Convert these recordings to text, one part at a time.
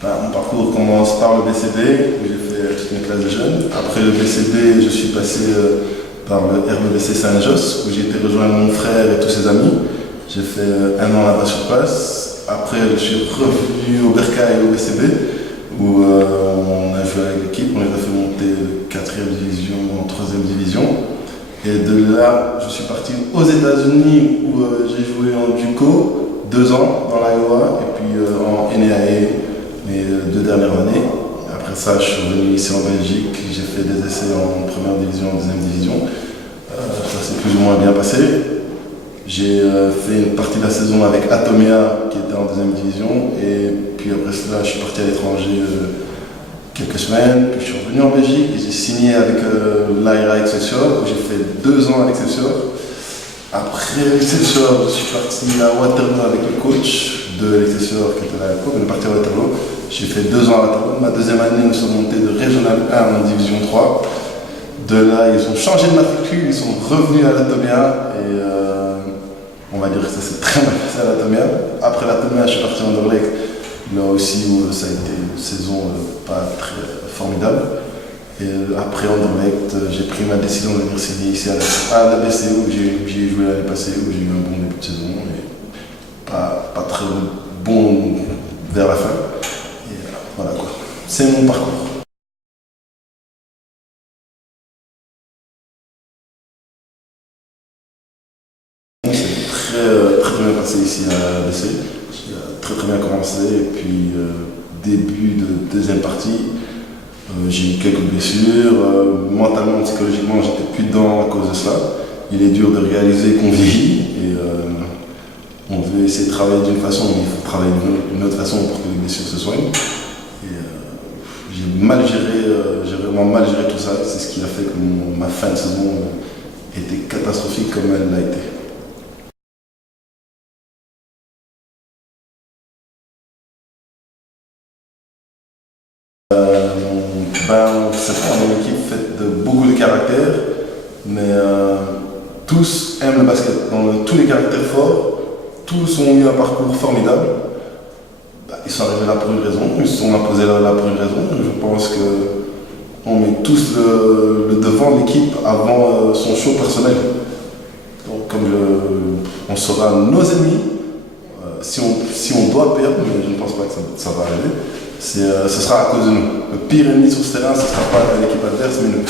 Mon parcours commence par le BCD, où j'ai fait toute une classe de jeunes. Après le BCD, je suis passé par le RBBC Saint-Josse, où j'ai été rejoindre mon frère et tous ses amis. J'ai fait un an là-bas sur place. Après, je suis revenu au Bercail et au BCB, où on a joué avec l'équipe. On les a fait monter de 4e division en 3e division. Et de là, je suis parti aux États-Unis, où j'ai joué en JUCO 2 ans dans l'Iowa, et puis en NAIA les 2 dernières années. Après ça, je suis revenu ici en Belgique. J'ai fait des essais en 1re division, en 2e division. Ça s'est plus ou moins bien passé. J'ai fait une partie de la saison avec Atomea, qui était en 2e division. Et puis après cela, je suis parti à l'étranger quelques semaines. Puis je suis revenu en Belgique et j'ai signé avec l'AIRA Excelsior, où j'ai fait 2 ans à l'Excelsior. Après l'Excelsior, je suis parti à Waterloo avec le coach de l'Excelsior qui était là à l'époque. On est parti à Waterloo. J'ai fait 2 ans à Waterloo. Ma 2e année, nous sommes montés de Régional 1 en Division 3. De là, ils ont changé de matricule, ils sont revenus à l'Atomea. Et on va dire que ça s'est très mal passé à l'Atomea. Après l'Atomea, je suis parti en Anderlecht. Là aussi, où ça a été une saison pas très formidable. Et après Anderlecht, j'ai pris ma décision de venir signer ici à la BCE, où j'ai joué l'année passée, où j'ai eu un bon début de saison. Et pas très bon vers la fin. Et voilà quoi. C'est mon parcours. C'est très bien passé ici à la BCE. J'ai très bien commencé. Et puis début de 2e partie, j'ai eu quelques blessures. Mentalement, psychologiquement, j'étais plus dedans à cause de ça. Il est dur de réaliser qu'on vieillit. Et on veut essayer de travailler d'une façon, mais il faut travailler d'une autre façon pour que les blessures se soignent. Et j'ai vraiment mal géré tout ça. C'est ce qui a fait que ma fin de saison était catastrophique comme elle l'a été. C'est pas une équipe faite de beaucoup de caractères, mais tous aiment le basket. Tous les caractères forts, tous ont eu un parcours formidable. Ils sont arrivés là pour une raison, ils se sont imposés là pour une raison. Je pense qu'on met tous le devant de l'équipe avant son show personnel. Donc on sera nos ennemis si on doit perdre, mais je ne pense pas que ça va arriver. Ce sera à cause de nous. Le pire ennemi sur ce terrain, ce ne sera pas l'équipe adverse, mais nous.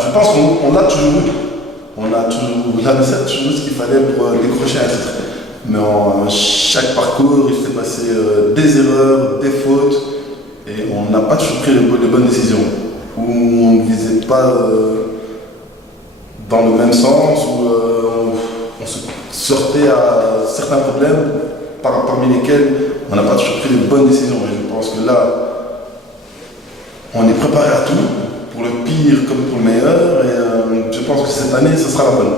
Je pense qu'on l'a toujours eu. On a toujours eu ce qu'il fallait pour décrocher un titre. Mais en chaque parcours, il s'est passé des erreurs, des fautes, et on n'a pas toujours pris les bonnes décisions. Où on ne visait pas dans le même sens, où on se sortait à certains problèmes parmi lesquels on n'a pas toujours pris les bonnes décisions. Et je pense que là, on est préparé à tout, pour le pire comme pour le meilleur, et je pense que cette année, ce sera la bonne.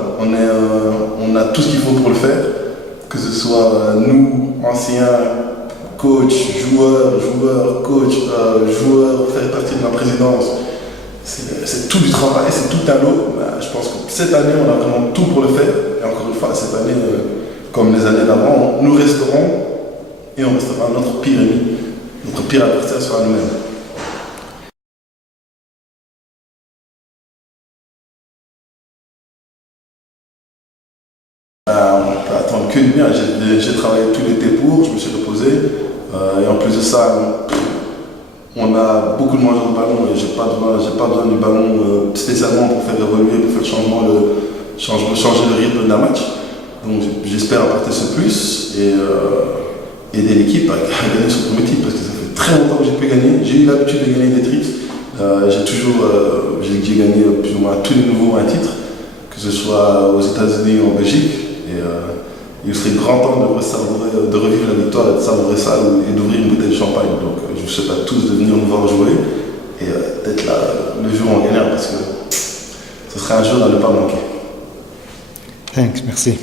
On a tout ce qu'il faut pour le faire, que ce soit nous, anciens, coach, joueurs, coach, joueurs, faire partie de la présidence. C'est tout du travail, c'est tout un lot. Je pense que cette année, on a vraiment tout pour le faire. Et encore une fois, cette année, comme les années d'avant, nous resterons et on restera notre pire ennemi. Notre pire adversaire sera nous-mêmes. On peut attendre que du bien. J'ai travaillé tout l'été pour, je me suis reposé. Et en plus de ça, on a beaucoup de moyens de ballon et j'ai pas besoin du ballon spécialement pour faire évoluer, pour faire changer le rythme d'un match. Donc j'espère apporter ce plus et aider l'équipe à gagner son premier titre, parce que ça fait très longtemps que j'ai pu gagner. J'ai eu l'habitude de gagner des titres. J'ai gagné plus ou moins tous les nouveaux un titre, que ce soit aux États-Unis ou en Belgique. Et il serait grand temps de revivre la victoire et de savourer ça et d'ouvrir une bouteille de champagne. Donc je vous souhaite à tous de venir nous voir jouer et d'être là le jour en gagnant, parce que ce serait un jour à ne pas manquer. Thanks, merci.